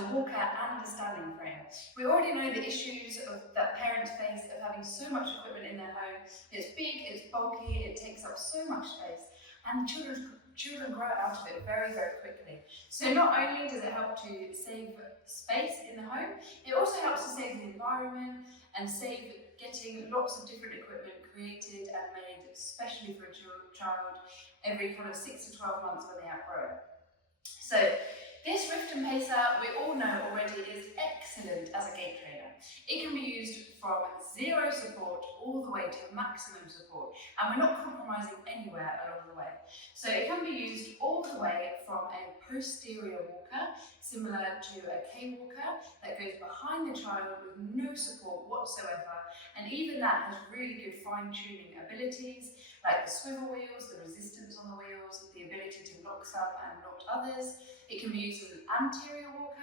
a walker and a standing frame. We already know the issues that parents face of having so much equipment in their home. It's big, it's bulky, it takes up so much space, and children grow out of it very, very quickly. So not only does it help to save space in the home, it also helps to save the environment and save getting lots of different equipment created and made especially for a child every kind of 6 to 12 months when they outgrow it. So this Rifton Pacer, we all know already, is excellent as a gait trainer. It can be used from zero support all the way to maximum support, and we're not compromising anywhere along the way. So it can be used all the way from a posterior walker, similar to a K-walker, that goes behind the child with no support whatsoever, and even that has really good fine-tuning abilities, like the swivel wheels, the resistance on the wheels, the ability to lock some and not others. It can be used as an anterior walker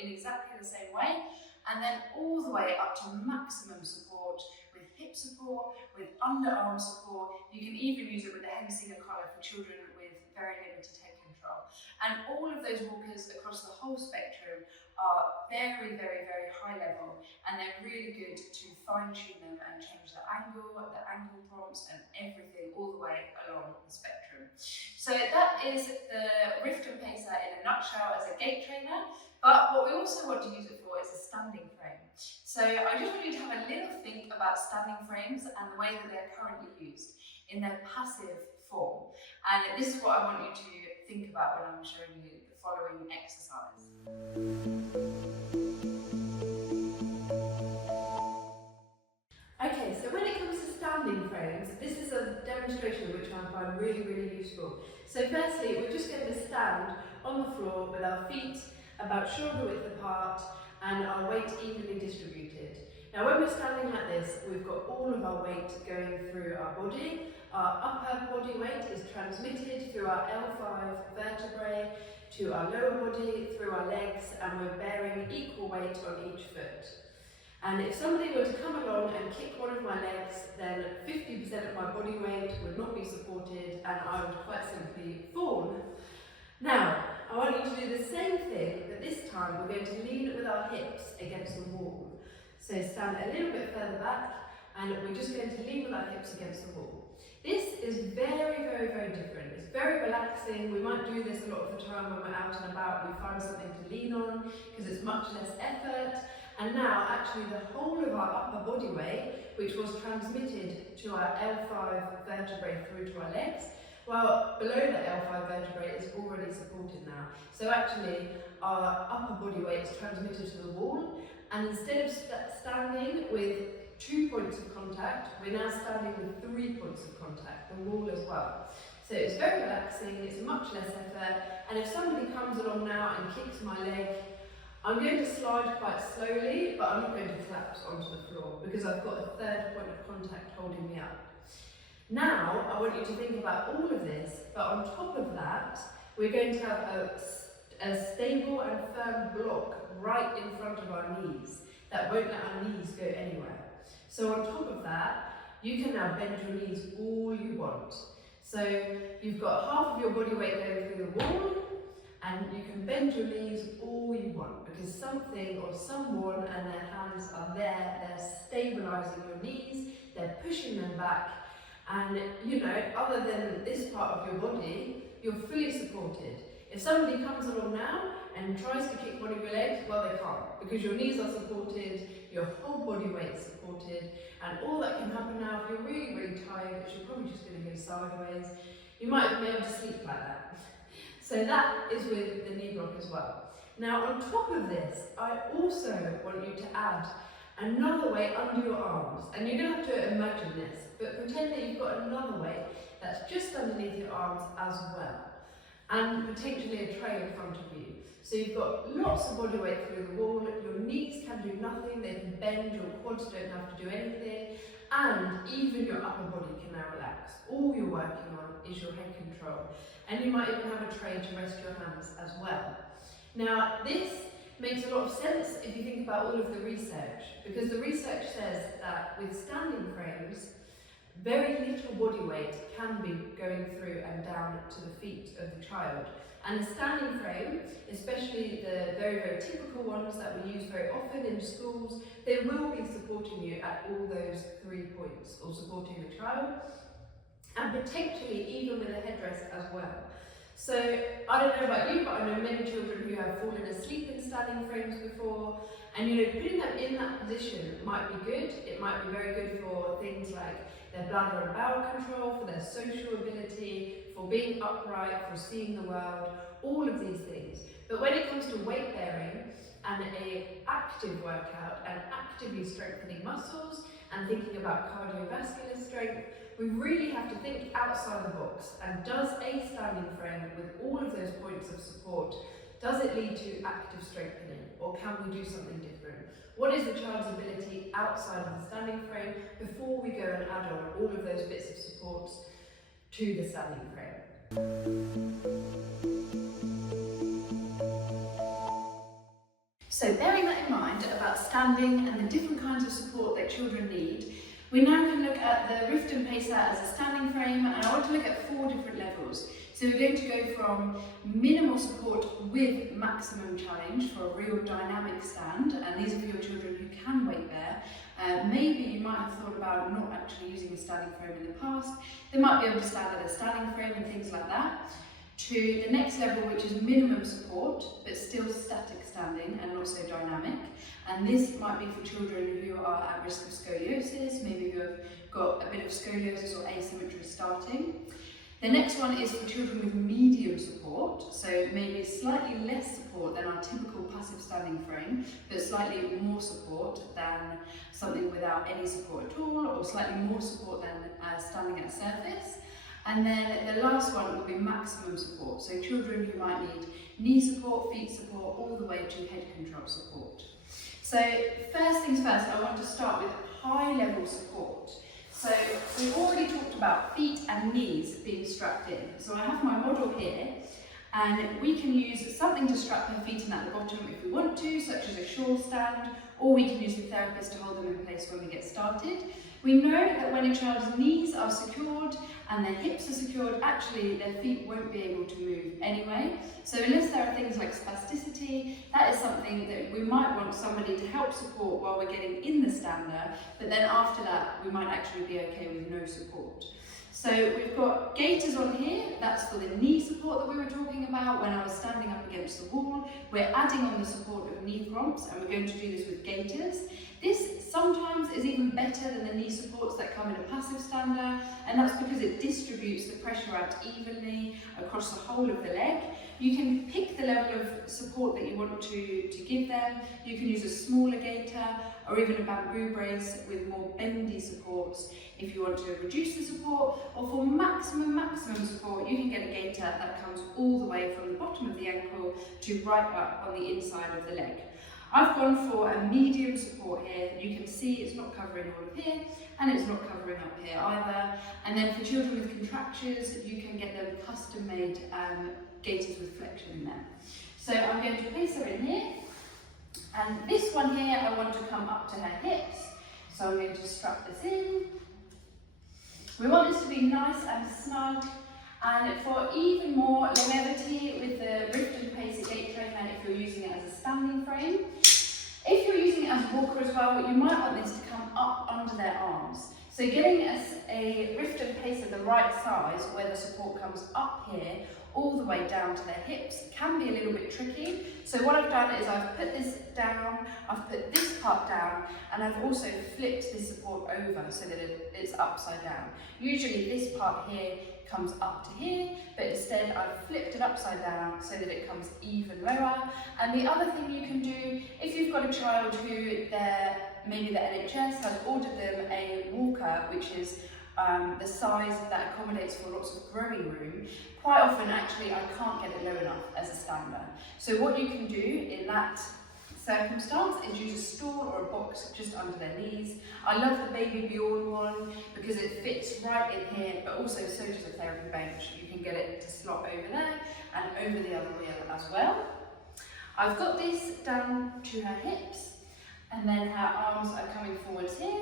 in exactly the same way, and then all the way up to maximum support with hip support, with underarm support. You can even use it with a Hemsinger collar for children with very limited head control. And all of those walkers across the whole spectrum are very, very, very high level, and they're really good to fine-tune them and change the angle prompts and everything all the way along the spectrum. So that is the Rifton Pacer in a nutshell as a gait trainer, but what we also want to use it for is a standing frame. So I just want you to have a little think about standing frames and the way that they're currently used in their passive form. And this is what I want you to think about when I'm showing you the following exercise. Okay, so when it comes to standing frames, this is a demonstration which I find really, really useful. So firstly, we're just going to stand on the floor with our feet about shoulder width apart and our weight evenly distributed. Now when we're standing like this, we've got all of our weight going through our body. Our upper body weight is transmitted through our L5 vertebrae to our lower body, through our legs, and we're bearing equal weight on each foot. And if somebody were to come along and kick one of my legs, then 50% of my body weight would not be supported and I would quite simply fall. Now, I want you to do the same thing, but this time we're going to lean with our hips against the wall. So stand a little bit further back, and we're just going to lean with our hips against the wall. This is very, very, very different. It's very relaxing. We might do this a lot of the time when we're out and about. We find something to lean on because it's much less effort. And now, actually, the whole of our upper body weight, which was transmitted to our L5 vertebrae through to our legs, well, below the L5 vertebrae is already supported now. So actually, our upper body weight is transmitted to the wall, and instead of standing with 2 points of contact, we're now standing with 3 points of contact, the wall as well. So it's very relaxing, it's much less effort, and if somebody comes along now and kicks my leg, I'm going to slide quite slowly, but I'm not going to collapse onto the floor because I've got a third point of contact holding me up. Now, I want you to think about all of this, but on top of that, we're going to have a stable and firm block right in front of our knees that won't let our knees go anywhere. So on top of that, you can now bend your knees all you want. So you've got half of your body weight going through the wall, and you can bend your knees all you want because something or someone and their hands are there, they're stabilising your knees, they're pushing them back, and you know, other than this part of your body, you're fully supported. If somebody comes along now and tries to kick one of your legs, well, they can't, because your knees are supported, your whole body weight is supported, and all that can happen now, if you're really, really tired, is you're probably just going to go sideways. You might even be able to sleep like that. So that is with the knee block as well. Now, on top of this, I also want you to add another weight under your arms, and you're going to have to imagine this, but pretend that you've got another weight that's just underneath your arms as well, and potentially a tray in front of you. So you've got lots of body weight through the wall, your knees can do nothing, they can bend, your quads don't have to do anything, and even your upper body can now relax. All you're working on is your head control, and you might even have a tray to rest your hands as well. Now, this makes a lot of sense if you think about all of the research, because the research says that with standing frames, very little body weight can can be going through and down to the feet of the child. And a standing frame, especially the very, very typical ones that we use very often in schools, they will be supporting you at all those 3 points, or supporting the child, and potentially even with a headrest as well. So I don't know about you, but I know many children who have fallen asleep in standing frames before, and putting them in that position might be good. It might be very good for things like their bladder and bowel control, for their social ability, for being upright, for seeing the world, all of these things. But when it comes to weight bearing and an active workout and actively strengthening muscles and thinking about cardiovascular strength, we really have to think outside the box. And does a standing frame with all of those points of support, does it lead to active strengthening, or can we do something different? What is the child's ability outside of the standing frame before we go and add on all of those bits of supports to the standing frame? So bearing that in mind about standing and the different kinds of support that children need, we now can look at the Rifton Pacer as a standing frame, and I want to look at 4 different levels. So we're going to go from minimal support with maximum challenge for a real dynamic stand, and these are for your children who can weight bear. Maybe you might have thought about not actually using a standing frame in the past. They might be able to stand at a standing frame and things like that. To the next level, which is minimum support, but still static standing and not so dynamic. And this might be for children who are at risk of scoliosis, maybe who have got a bit of scoliosis or asymmetry starting. The next one is for children with medium support, so maybe slightly less support than our typical passive standing frame, but slightly more support than something without any support at all, or slightly more support than standing at a surface. And then the last one will be maximum support, so children who might need knee support, feet support, all the way to head control support. So first things first, I want to start with high level support. So we've already talked about feet and knees being strapped in. So I have my model here, and we can use something to strap her feet in at the bottom if we want to, such as a shawl stand, or we can use the therapist to hold them in place when we get started. We know that when a child's knees are secured and their hips are secured, actually their feet won't be able to move anyway. So unless there are things like spasticity, that is something that we might want somebody to help support while we're getting in the stander, but then after that we might actually be okay with no support. So we've got gaiters on here, that's for the knee support that we were talking about when I was standing up against the wall. We're adding on the support of knee cramps, and we're going to do this with gaiters. This sometimes is even better than the knee supports that come in a passive stander, and that's because it distributes the pressure out evenly across the whole of the leg. You can pick the level of support that you want to give them. You can use a smaller gaiter or even a bamboo brace with more bendy supports if you want to reduce the support, or for maximum support you can get a gaiter that comes all the way from the bottom of the ankle to right up on the inside of the leg. I've gone for a medium support here. You can see it's not covering all of here, and it's not covering up here either. And then for children with contractures, you can get them custom-made gaiters with flexion in them. So I'm going to place her in here, and this one here I want to come up to her hips. So I'm going to strap this in. We want this to be nice and snug. And for even more longevity with the Rifton Pacer gait trainer, if you're using it as a standing frame. If you're using it as a walker as well, you might want this to come up under their arms. So getting a Rifton Pacer the right size, where the support comes up here, all the way down to their hips, can be a little bit tricky. So what I've done is I've put this down, I've put this part down, and I've also flipped this support over so that it's upside down. Usually this part here comes up to here, but instead I've flipped it upside down so that it comes even lower. And the other thing you can do, if you've got a child who maybe the NHS has ordered them a walker, which is the size that accommodates for lots of growing room, quite often actually I can't get it low enough as a stander. So what you can do in that circumstance is use a stool or a box just under their knees. I love the Baby Bjorn one because it fits right in here, but also so does a therapy bench. You can get it to slot over there and over the other wheel as well. I've got this down to her hips, and then her arms are coming forwards here.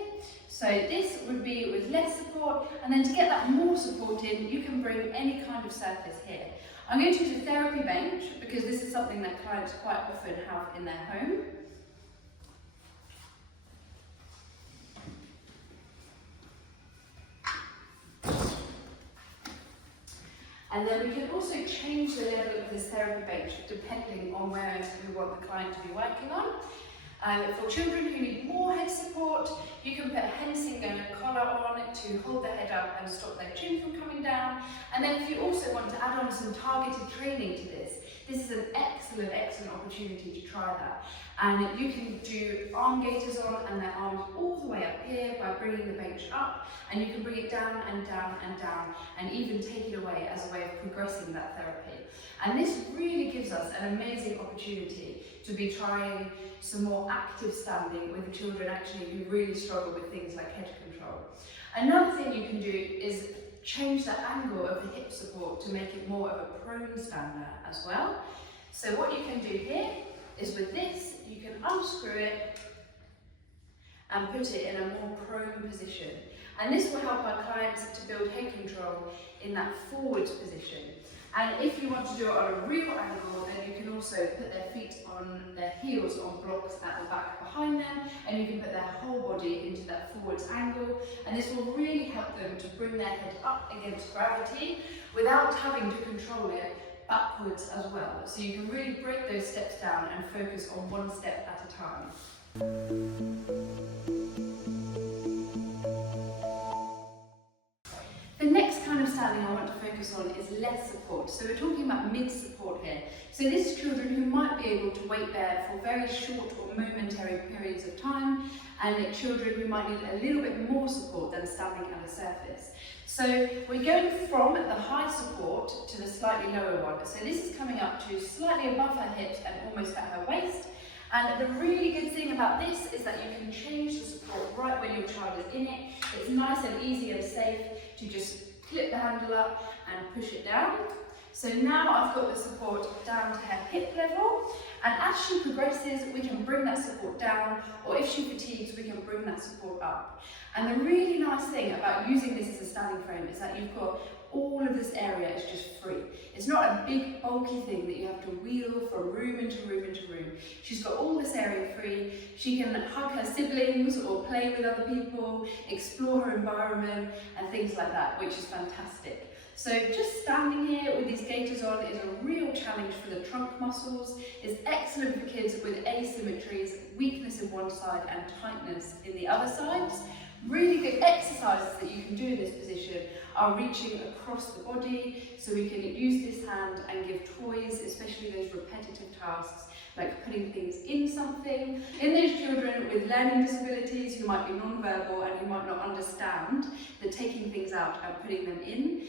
So this would be with less support, and then to get that more support in, you can bring any kind of surface here. I'm going to use a therapy bench because this is something that clients quite often have in their home. And then we can also change the level of this therapy bench depending on where we want the client to be working on. For children who need more head support, you can put a Hensinger collar on to hold the head up and stop their chin from coming down. And then if you also want to add on some targeted training to this is an excellent, excellent opportunity to try that. And you can do arm gaiters on and their arms all the way up here by bringing the bench up, and you can bring it down and down and down, and even take it away as a way of progressing that therapy. And this really gives us an amazing opportunity to be trying some more active standing with the children actually who really struggle with things like head control. Another thing you can do is change the angle of the hip support to make it more of a prone stander as well. So what you can do here is with this, you can unscrew it and put it in a more prone position. And this will help our clients to build head control in that forwards position. And if you want to do it on a real angle, then you can also put their feet on their heels on blocks at the back behind them, and you can put their whole body into that forwards angle, and this will really help them to bring their head up against gravity without having to control it backwards as well. So you can really break those steps down and focus on one step at a time. The next kind of standing I want to focus on is less support. So we're talking about mid-support here. So this is children who might be able to weight bear for very short or momentary periods of time, and children who might need a little bit more support than standing at a surface. So we're going from the high support to the slightly lower one. So this is coming up to slightly above her hips and almost at her waist. And the really good thing about this is that you can change the support right when your child is in it. It's nice and easy and safe to just clip the handle up and push it down. So now I've got the support down to her hip level, and as she progresses we can bring that support down, or if she fatigues we can bring that support up. And the really nice thing about using this as a standing frame is that you've got all of this area is just free. It's not a big bulky thing that you have to wheel from room into room into room. She's got all this area free. She can hug her siblings or play with other people, explore her environment and things like that, which is fantastic. So just standing here with these gaiters on is a real challenge for the trunk muscles. It's excellent for kids with asymmetries, weakness in one side and tightness in the other sides. Really good exercises that you can do in this position are reaching across the body, so we can use this hand and give toys, especially those repetitive tasks like putting things in something. In those children with learning disabilities who might be non-verbal and who might not understand the taking things out and putting them in,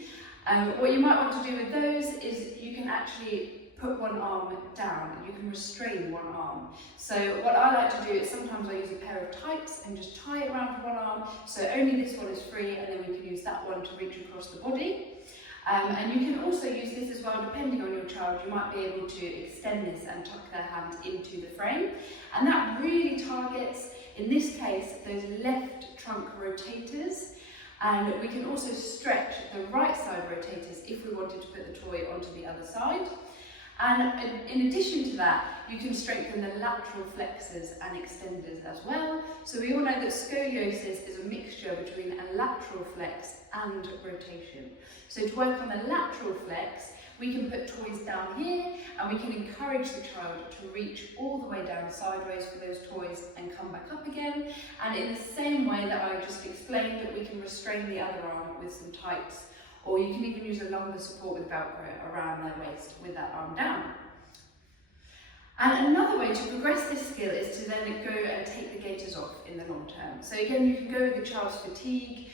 what you might want to do with those is you can actually put one arm down, you can restrain one arm. So what I like to do is sometimes I use a pair of tights and just tie it around one arm, so only this one is free, and then we can use that one to reach across the body. And you can also use this as well, depending on your child. You might be able to extend this and tuck their hands into the frame, and that really targets, in this case, those left trunk rotators. And we can also stretch the right side rotators if we wanted to put the toy onto the other side. And in addition to that, you can strengthen the lateral flexors and extenders as well. So we all know that scoliosis is a mixture between a lateral flex and rotation. So to work on the lateral flex, we can put toys down here, and we can encourage the child to reach all the way down sideways for those toys and come back up again. And in the same way that I just explained, that we can restrain the other arm with some tights, or you can even use a longer support with Velcro around their waist with that arm down. And another way to progress this skill is to then go and take the gaiters off in the long term. So again, you can go with the child's fatigue,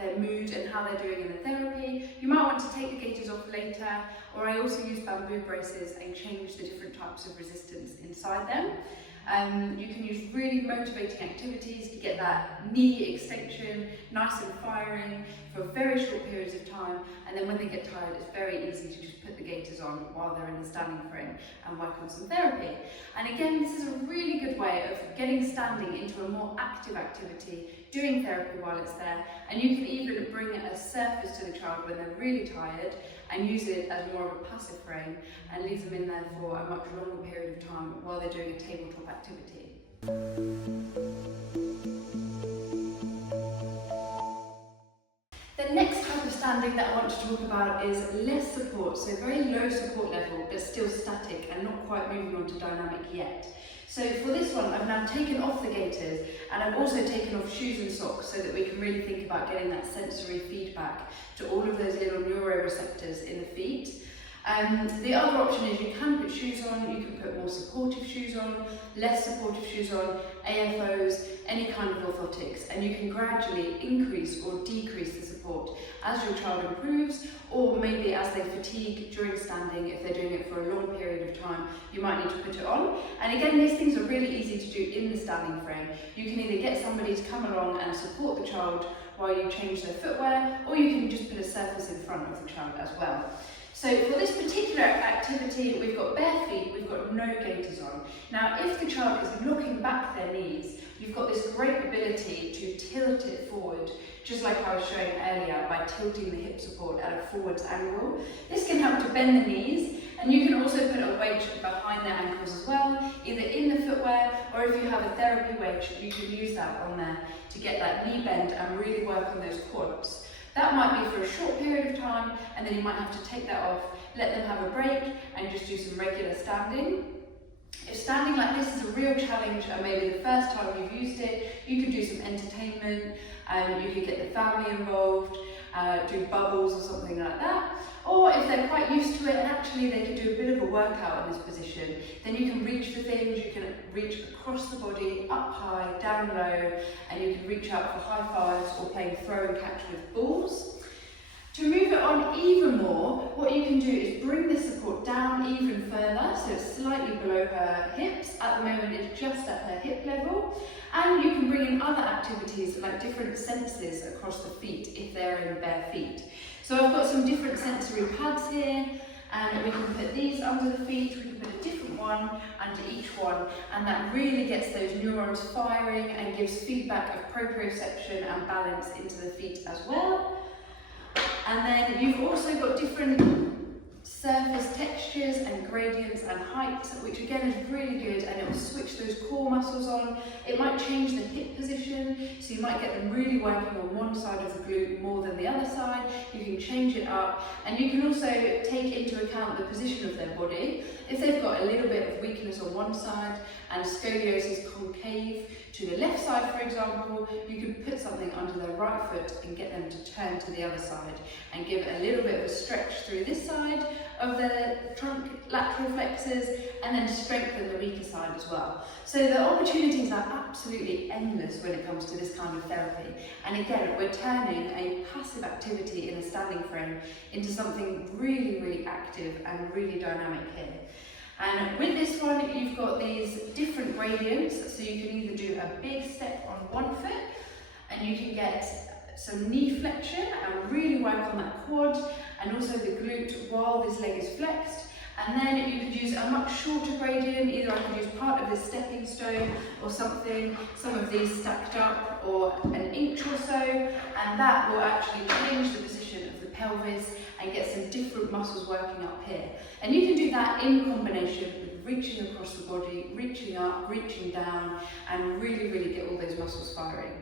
their mood and how they're doing in the therapy. You might want to take the gaiters off later, or I also use bamboo braces and change the different types of resistance inside them. You can use really motivating activities to get that knee extension nice and firing for very short periods of time, and then when they get tired it's very easy to just put the gaiters on while they're in the standing frame and work on some therapy. And again, this is a really good way of getting standing into a more active activity, doing therapy while it's there, and you can even bring a surface to the child when they're really tired and use it as more of a passive frame and leave them in there for a much longer period of time while they're doing a tabletop activity. The next type of standing that I want to talk about is less support, so very low support level but still static and not quite moving on to dynamic yet. So for this one, I've now taken off the gaiters and I've also taken off shoes and socks so that we can really think about getting that sensory feedback to all of those little neuroreceptors in the feet. The other option is you can put shoes on, you can put more supportive shoes on, less supportive shoes on, AFOs, any kind of orthotics, and you can gradually increase or decrease the support as your child improves, or maybe as they fatigue during standing. If they're doing it for a long period of time, you might need to put it on. And again, these things are really easy to do in the standing frame. You can either get somebody to come along and support the child while you change their footwear, or you can just put a surface in front of the child as well. So for this particular activity, we've got bare feet, we've got no gaiters on. Now, if the child is looking back their knees, you've got this great ability to tilt it forward, just like I was showing earlier, by tilting the hip support at a forwards angle. This can help to bend the knees, and you can also put a wedge behind their ankles as well, either in the footwear, or if you have a therapy wedge, you can use that on there to get that knee bend and really work on those quads. That might be for a short period of time, and then you might have to take that off, let them have a break, and just do some regular standing. If standing like this is a real challenge, and maybe the first time you've used it, you could do some entertainment, you could get the family involved, do bubbles or something like that. Or if they're quite used to it and actually they can do a bit of a workout in this position, then you can reach for things, you can reach across the body, up high, down low, and you can reach out for high fives or playing throw and catch with balls. To move it on even more, what you can do is bring the support down even further, so it's slightly below her hips. At the moment it's just at her hip level. And you can bring in other activities like different senses across the feet if they're in bare feet. So I've got some different sensory pads here, and we can put these under the feet, we can put a different one under each one, and that really gets those neurons firing and gives feedback of proprioception and balance into the feet as well. And then you've also got different surface textures and gradients and heights, which again is really good, and it will switch those core muscles on. It might change the hip position, so you might get them really working on one side of the glute more than the other side. You can change it up, and you can also take into account the position of their body. If they've got a little bit of weakness on one side and scoliosis concave to the left side, for example, you can put something under their right foot and get them to turn to the other side and give it a little bit of a stretch through this side of the trunk lateral flexors, and then strengthen the weaker side as well. So the opportunities are absolutely endless when it comes to this kind of therapy. And again, we're turning a passive activity in a standing frame into something really, really active and really dynamic here. And with this one, you've got these different gradients, so you can either do a big step on one foot, and you can get some knee flexion and really work on that quad and also the glute while this leg is flexed. And then you could use a much shorter gradient, either I could use part of the stepping stone or something, some of these stacked up, or an inch or so, and that will actually change the position of the pelvis and get some different muscles working up here. And you can do that in combination with reaching across the body, reaching up, reaching down, and really, really get all those muscles firing.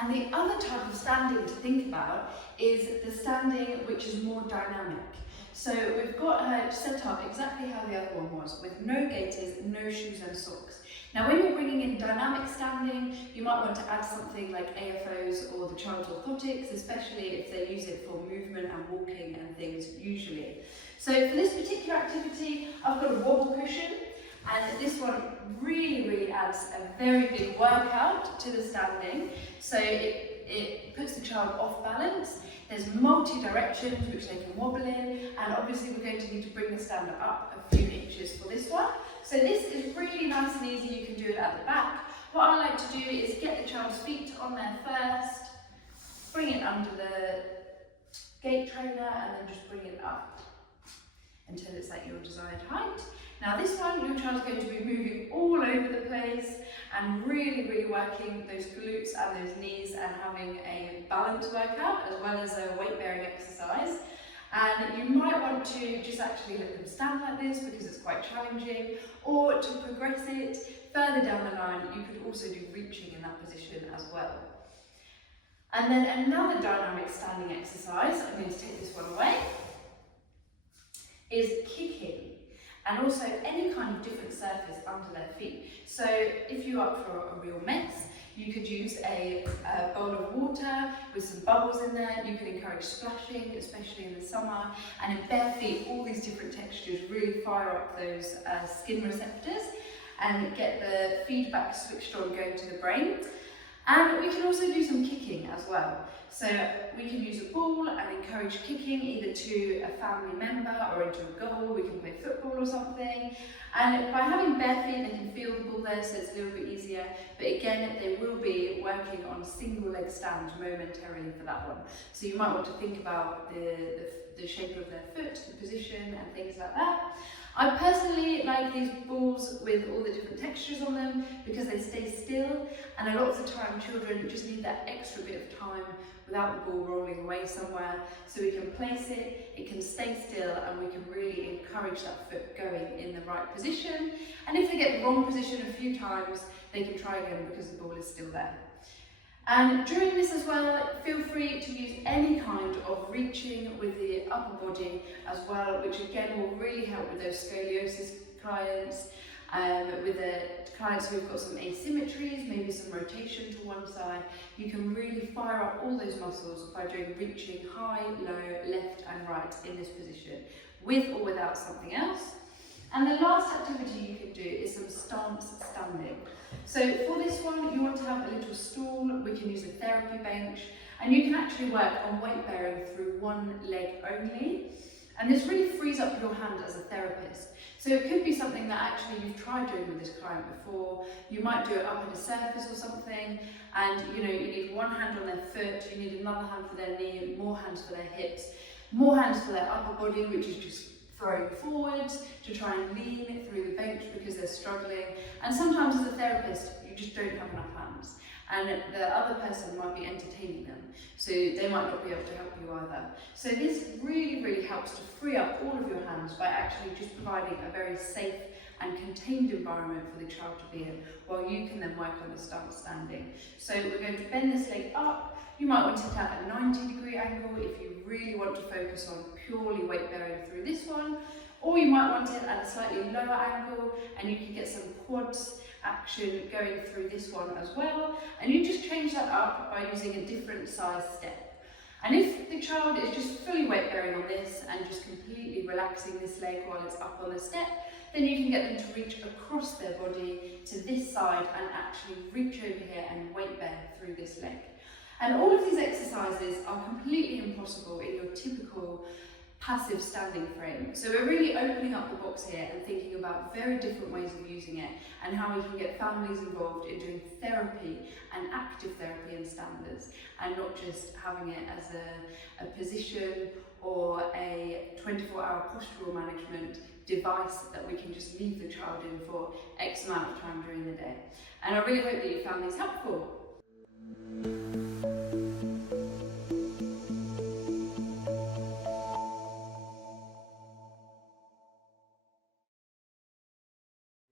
And the other type of standing to think about is the standing which is more dynamic. So we've got her set up exactly how the other one was, with no gaiters, no shoes and socks. Now when you're bringing in dynamic standing, you might want to add something like AFOs or the child's orthotics, especially if they use it for movement and walking and things usually. So for this particular activity, I've got a wobble cushion, And this one really adds a very big workout to the standing. So it puts the child off balance. There's multi-directions which they can wobble in, and obviously we're going to need to bring the stander up a few inches for this one. So this is really nice and easy. You can do it at the back. What I like to do is get the child's feet on there first, bring it under the gait trainer, and then just bring it up until it's at your desired height. Now this one, your child's going to be moving all over the place and really working those glutes and those knees and having a balance workout as well as a weight bearing exercise. And you might want to just actually let them stand like this because it's quite challenging, or to progress it further down the line, you could also do reaching in that position as well. And then another dynamic standing exercise, I'm going to take this one away, is kicking. And also any kind of different surface under their feet. So if you're up for a real mess, you could use a bowl of water with some bubbles in there. You can encourage splashing, especially in the summer. And in bare feet, all these different textures really fire up those skin receptors and get the feedback switched on going to the brain. And we can also do some kicking as well. So we can use a ball and encourage kicking either to a family member or into a goal. We can play football or something. And by having bare feet, they can feel the ball there, so it's a little bit easier. But again, they will be working on single leg stands momentarily for that one. So you might want to think about the shape of their foot, the position and things like that. I personally like these balls with all the different textures on them because they stay still, and a lot of the time children just need that extra bit of time without the ball rolling away somewhere, so we can place it, it can stay still, and we can really encourage that foot going in the right position. And if they get the wrong position a few times, they can try again because the ball is still there. And during this as well, feel free to use any kind of reaching with the upper body as well, which again will really help with those scoliosis clients, with the clients who've got some asymmetries, maybe some rotation to one side. You can really fire up all those muscles by doing reaching high, low, left and right in this position, with or without something else. And the last activity you can do is some stance standing. So for this one, you want to have a little stool. We can use a therapy bench, and you can actually work on weight bearing through one leg only. And this really frees up your hand as a therapist. So it could be something that actually you've tried doing with this client before. You might do it up at a surface or something, and you need one hand on their foot, you need another hand for their knee, more hands for their hips, more hands for their upper body, which is just throwing forwards to try and lean through the bench because they're struggling. And sometimes as a therapist, you just don't have enough hands, and the other person might be entertaining them, so they might not be able to help you either. So this really helps to free up all of your hands by actually just providing a very safe and contained environment for the child to be in, while you can then work on the stance standing. So we're going to bend this leg up. You might want it at a 90-degree angle if you really want to focus on purely weight bearing through this one, or you might want it at a slightly lower angle, and you can get some quads action going through this one as well. And you just change that up by using a different size step. And if the child is just fully weight bearing on this and just completely relaxing this leg while it's up on the step, then you can get them to reach across their body to this side and actually reach over here and weight bear through this leg. And all of these exercises are completely impossible in your typical passive standing frame. So we're really opening up the box here and thinking about very different ways of using it, and how we can get families involved in doing therapy and active therapy in standards, and not just having it as a position or a 24-hour postural management device that we can just leave the child in for X amount of time during the day. And I really hope that you found these helpful.